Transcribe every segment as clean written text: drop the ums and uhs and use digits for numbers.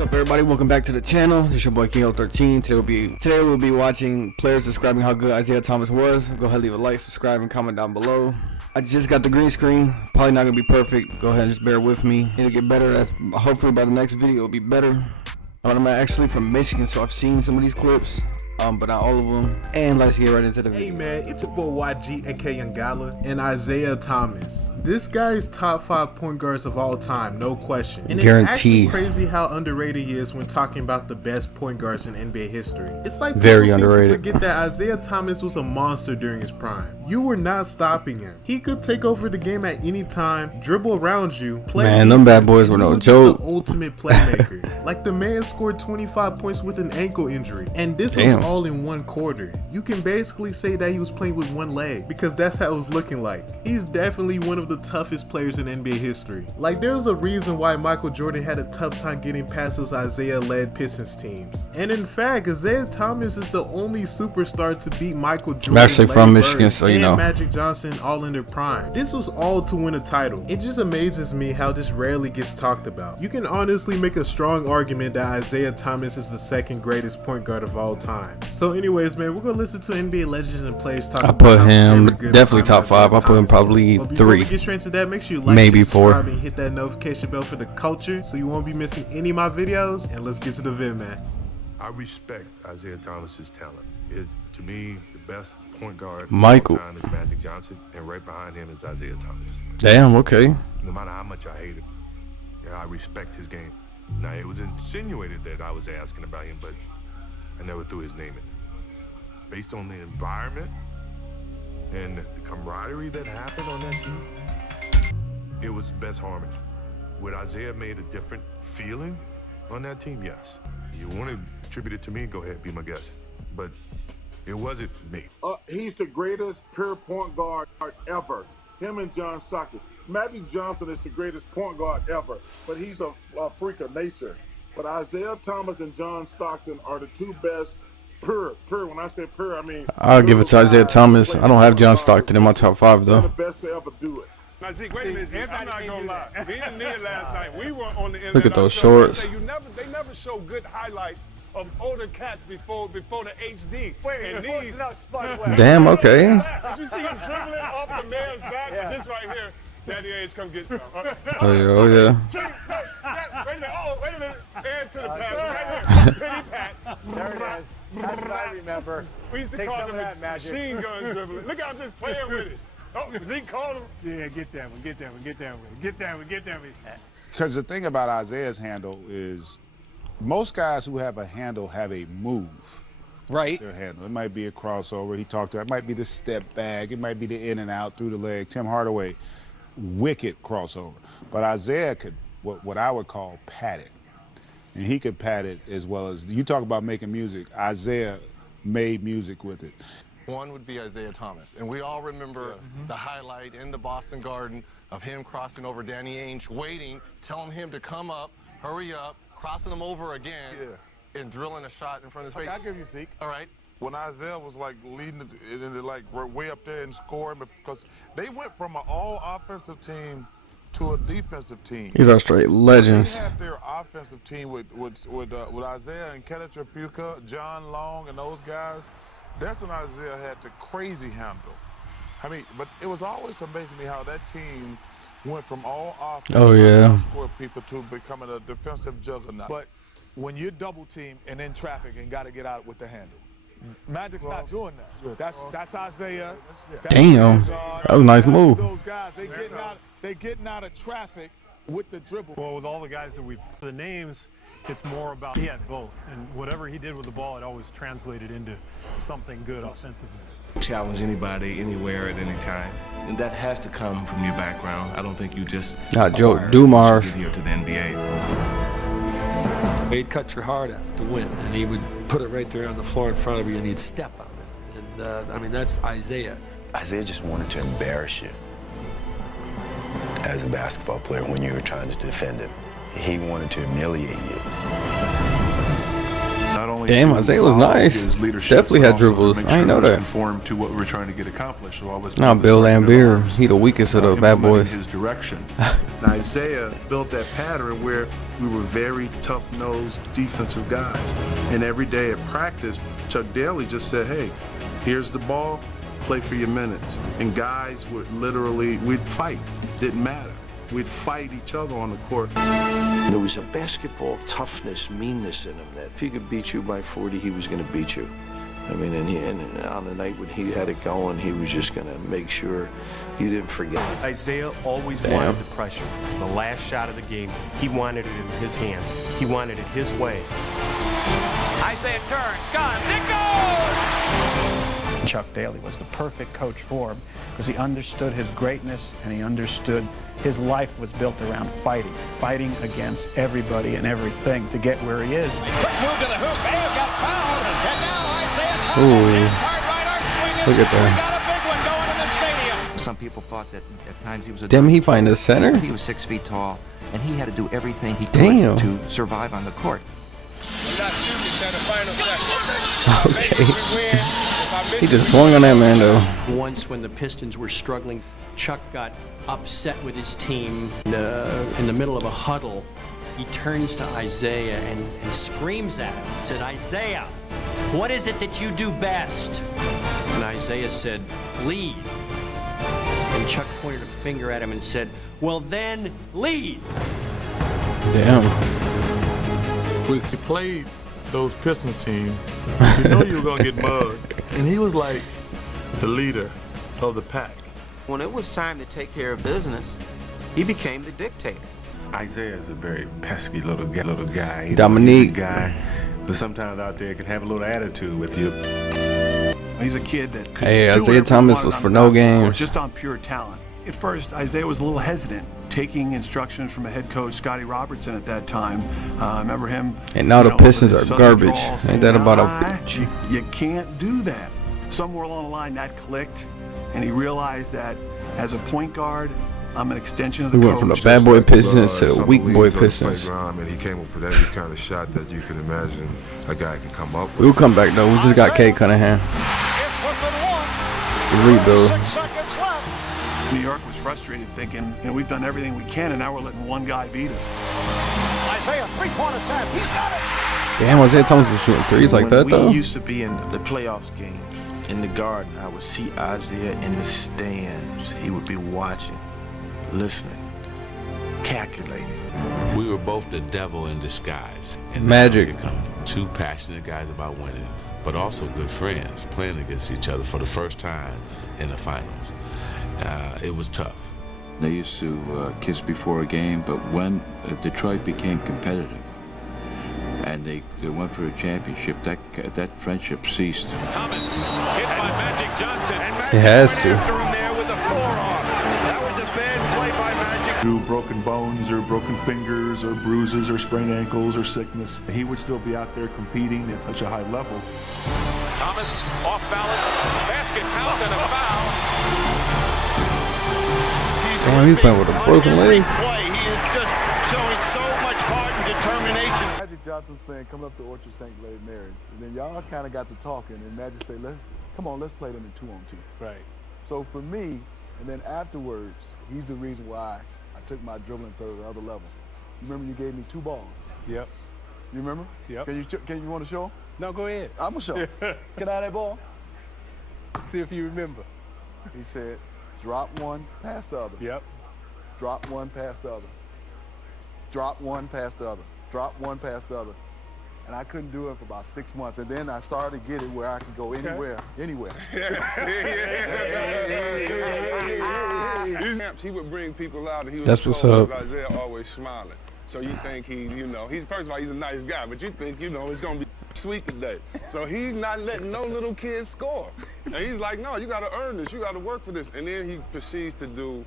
What's up, everybody? Welcome back to the channel. This is your boy King13. Today we'll be watching players describing how good Isiah Thomas was. Go ahead, leave a like, subscribe, and comment down below. I just got the green screen. Probably not gonna be perfect. Go ahead and just bear with me. It'll get better. That's hopefully by the next video it'll be better. I'm actually from Michigan, so I've seen some of these clips, but not all of them. And let's get right into the video. Hey man, it's your boy YG aka Yangala and Isiah Thomas. This guy is top 5 point guards of all time, no question. And Guaranteed. It's actually crazy how underrated he is when talking about the best point guards in NBA history. It's like very people underrated. seem to forget that Isiah Thomas was a monster during his prime. You were not stopping him. He could take over the game at any time, dribble around you, play. Man, them bad boys were no joke. The ultimate playmaker. Like the man scored 25 points with an ankle injury, and this Damn. was all in one quarter. You can basically say that he was playing with one leg because that's how it was looking like. He's definitely one of the toughest players in NBA history. Like, there's a reason why Michael Jordan had a tough time getting past those Isiah-led Pistons teams. And in fact, Isiah Thomas is the only superstar to beat Michael Jordan. I'm actually from Michigan, so you know. Magic Johnson all in their prime. This was all to win a title. It just amazes me how this rarely gets talked about. You can honestly make a strong argument that Isiah Thomas is the second greatest point guard of all time. So anyways, man, we're gonna listen to NBA legends and players talk about I put him definitely top 5. I put him probably Before 3. we get straight into that, make sure you like, maybe 4. subscribe, and hit that notification bell for the culture so you won't be missing any of my videos. And let's get to the vid, man. I respect Isiah Thomas's talent. To me, the best point guard Michael. of all time is Magic Johnson, and right behind him is Isiah Thomas. Damn, okay. No matter how much I hate him, I respect his game. Now, it was insinuated that I was asking about him, but I never threw his name in. Based on the environment and the camaraderie that happened on that team, it was best harmony. Would Isiah made a different feeling on that team? Yes. You want to attribute it to me? Go ahead, be my guest. But it wasn't me. He's the greatest pure point guard ever. Him and John Stockton. Magic Johnson is the greatest point guard ever, but he's a freak of nature. But Isiah Thomas and John Stockton are the two best pure. When I say pure, I mean I'll give it to Isiah Thomas. I don't have John Stockton in my top 5 they're though. the best to ever do it. Now, Zeke, wait a minute, Zeke. I'm not gonna lie. Me and Nia last night, we were on the internet. Look at those shorts. They never show good highlights of older cats before the HD. And these, Damn, okay. did you see him dribbling off the man's back? Yeah. This right here, Daddy Age, come get some. Oh yeah, oh yeah. Wait a minute, wait a minute. And to the pass, right here. Penny pat. There it is. That's what I remember. We used to call them machine gun dribbling. Look how I'm just playing with it. Oh, Zeke called him. Yeah, get that one, get that one, get that one, get that one, get that one. Because the thing about Isiah's handle is most guys who have a handle have a move. Right. Their handle. It might be a crossover. He talked about it. Might be the step back. It might be the in and out through the leg. Tim Hardaway, wicked crossover. But Isiah could, what I would call, pat it. And he could pat it as well as, you talk about making music, Isiah made music with it. One would be Isiah Thomas, and we all remember the highlight in the Boston Garden of him crossing over Danny Ainge, waiting, telling him to come up, hurry up, crossing him over again, and drilling a shot in front of his face. I'll give you Zeke. All right. When Isiah was like leading it in like way up there and scoring, because they went from an all offensive team to a defensive team. These are straight legends. They had their offensive team with Isiah and Kenneth Trapuka, John Long, and those guys. That's when Isiah had the crazy handle. I mean, but it was always amazing to me how that team went from all offense score people to becoming a defensive juggernaut. But when you're double teamed and in traffic and got to get out with the handle, Magic's not doing that. That's Isiah. Damn, that was a nice move. Those guys, they getting out of traffic with the dribble. Well, with all the guys that the names, it's more about he had both, and whatever he did with the ball, it always translated into something good offensively. Challenge anybody, anywhere, at any time, and that has to come from your background. I don't think you just Joe Dumars here to the NBA. He'd cut your heart out to win, and he would put it right there on the floor in front of you, and he'd step on it. And I mean, that's Isiah. Isiah just wanted to embarrass you as a basketball player when you were trying to defend him. He wanted to humiliate you. Not only Damn, to Isaiah was follow nice. his leadership, Definitely but had also to dribbles. make I didn't sure know it was that. conformed to what we were trying to get accomplished. So I was Now Bill sergeant at Lambier, arms, he the weakest of the bad implementing boys. his direction. Now, Isaiah built that pattern where we were very tough-nosed defensive guys. And every day at practice, Chuck Daly just said, hey, here's the ball, play for your minutes. And guys would literally, we'd fight. Didn't matter. We'd fight each other on the court. There was a basketball toughness, meanness in him that if he could beat you by 40, he was going to beat you. I mean, and on the night when he had it going, he was just going to make sure you didn't forget. Isaiah always wanted the pressure. The last shot of the game, he wanted it in his hands. He wanted it his way. Isaiah turns, guns, it goes! Chuck Daly was the perfect coach for him because he understood his greatness and he understood his life was built around fighting against everybody and everything to get where he is. Quick move to the hoop, Bale got fouled, and now Isaiah Thomas Look at that. got a big one going in the stadium. Some people thought that at times he was a Damn, he find the center? He was 6 feet tall, and he had to do everything he Damn. could to survive on the court. I'm not shooting this at the final second. Okay. He just swung on that man, though. Once when the Pistons were struggling, Chuck got upset with his team. In the middle of a huddle, he turns to Isaiah and screams at him. He said, Isaiah, what is it that you do best? And Isaiah said, lead. And Chuck pointed a finger at him and said, well then, lead. Damn. When he played those Pistons team, you know you were going to get mugged. And he was like the leader of the pack. When it was time to take care of business, he became the dictator. Isaiah is a very pesky little guy. He's Dominique. a guy who sometimes out there can have a little attitude with you. He's a kid that could Hey, do Isiah whatever he Thomas wanted was on for the no basketball court, games. just on pure talent. At first, Isaiah was a little hesitant, taking instructions from a head coach, Scotty Robertson, at that time. I remember him. And now the Pistons are garbage. Ain't Ain't that about a bitch? You can't do that. Somewhere along the line, that clicked, and he realized that as a point guard, I'm an extension of the We coach. went from the bad boy Pistons to the weak boy Pistons. And he came up with every kind of shot that you could imagine a guy could come up with. We'll come back, though. We just got Kay Cunningham. The rebuild. 6 seconds left. New York was frustrated, thinking, we've done everything we can, and now we're letting one guy beat us. Isaiah, three-point attempt. He's got it. Damn, Isiah Thomas was shooting threes like that, though. We used to be in the playoffs games in the Garden. I would see Isiah in the stands. He would be watching, listening, calculating. We were both the devil in disguise. And Magic. now we become two passionate guys about winning, but also good friends, playing against each other for the first time in the finals. It was tough. They used to kiss before a game, but when Detroit became competitive and they went for a championship, that friendship ceased. Thomas hit by Magic Johnson. And Magic It has to. after him there with a forearm. That was a bad play by Magic. Through broken bones or broken fingers or bruises or sprained ankles or sickness, he would still be out there competing at such a high level. Thomas off balance. Basket counts and a foul. Damn, he's playing with a broken leg. He is just showing so much heart and determination. Magic Johnson saying, come up to Orchard St. Blade Mary's. And then y'all kind of got to talking, and Magic say, come on, let's play them in 2-on-2. Right. So for me, and then afterwards, he's the reason why I took my dribbling to the other level. You remember you gave me 2 balls? Yep. You remember? Yep. Can you want to show? No, go ahead. I'm going to show. Can I have that ball? See if you remember. He said, drop one, pass the other. Yep. Drop one, pass the other. Drop one, pass the other. Drop one, pass the other. And I couldn't do it for about 6 months. And then I started to get it where I could go anywhere. He would bring people out. And he was That's what's up. Isaiah always smiling. So you think he's first of all, he's a nice guy, but you think, it's going to be sweet today. So he's not letting no little kid score. And he's like, no, you got to earn this. You got to work for this. And then he proceeds to do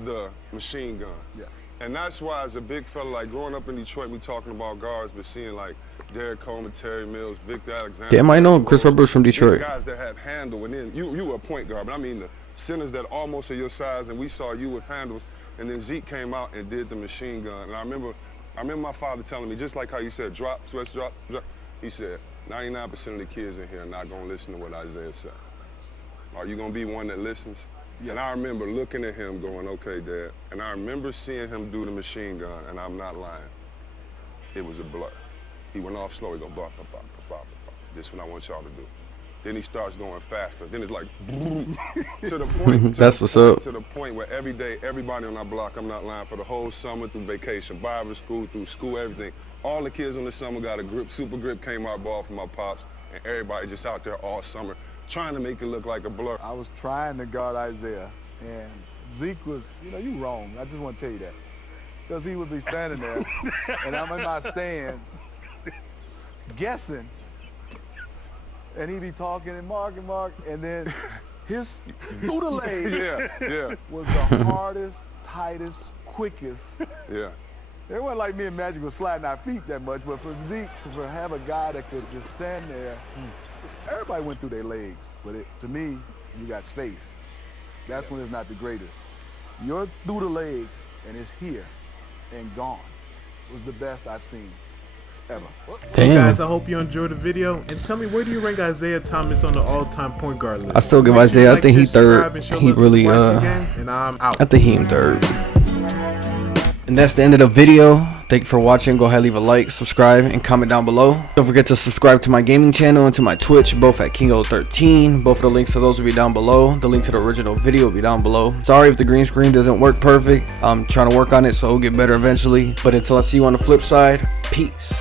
the machine gun. Yes. And that's why, as a big fella, like growing up in Detroit, we talking about guards, but seeing like Derek Coleman, Terry Mills, Victor Alexander. Damn, I know Chris Webber's from Detroit. Guys that have handle, and then you were a point guard, but I mean the centers that almost are your size, and we saw you with handles, and then Zeke came out and did the machine gun. And I remember my father telling me, just like how you said, drop, switch, drop. He said, 99% of the kids in here are not going to listen to what Isiah said. Are you going to be one that listens? Yes. And I remember looking at him going, okay, Dad. And I remember seeing him do the machine gun, and I'm not lying. It was a blur. He went off slow. He go, bop, bop, bop, bop, bop. This is what I want y'all to do. Then he starts going faster. Then it's like, to the point. That's what's up. To the point where every day, everybody on our block, I'm not lying, for the whole summer through vacation, Bible school, through school, everything. All the kids on the summer got a grip, super grip Kmart ball from my pops, and everybody just out there all summer trying to make it look like a blur. I was trying to guard Isiah, and Zeke was, you know, you wrong. I just want to tell you that. Because he would be standing there, and I'm in my stands, guessing, and he'd be talking and Mark, and then his through the leg was the hardest, tightest, quickest. Yeah. It wasn't like me and Magic was sliding our feet that much, but for Zeke to have a guy that could just stand there, everybody went through their legs, but to me, you got space. That's when it's not the greatest. You're through the legs, and it's here and gone. It was the best I've seen ever. So guys, I hope you enjoyed the video, and tell me, where do you rank Isiah Thomas on the all-time point guard list? I still give Isiah, I think he third. He really, and I'm out. I think he in third. And that's the end of the video. Thank you for watching. Go ahead, leave a like, subscribe, and comment down below. Don't forget to subscribe to my gaming channel and to my Twitch, both at KingO13. Both of the links to those will be down below. The link to the original video will be down below. Sorry if the green screen doesn't work perfect. I'm trying to work on it, so it'll get better eventually. But until I see you on the flip side, peace.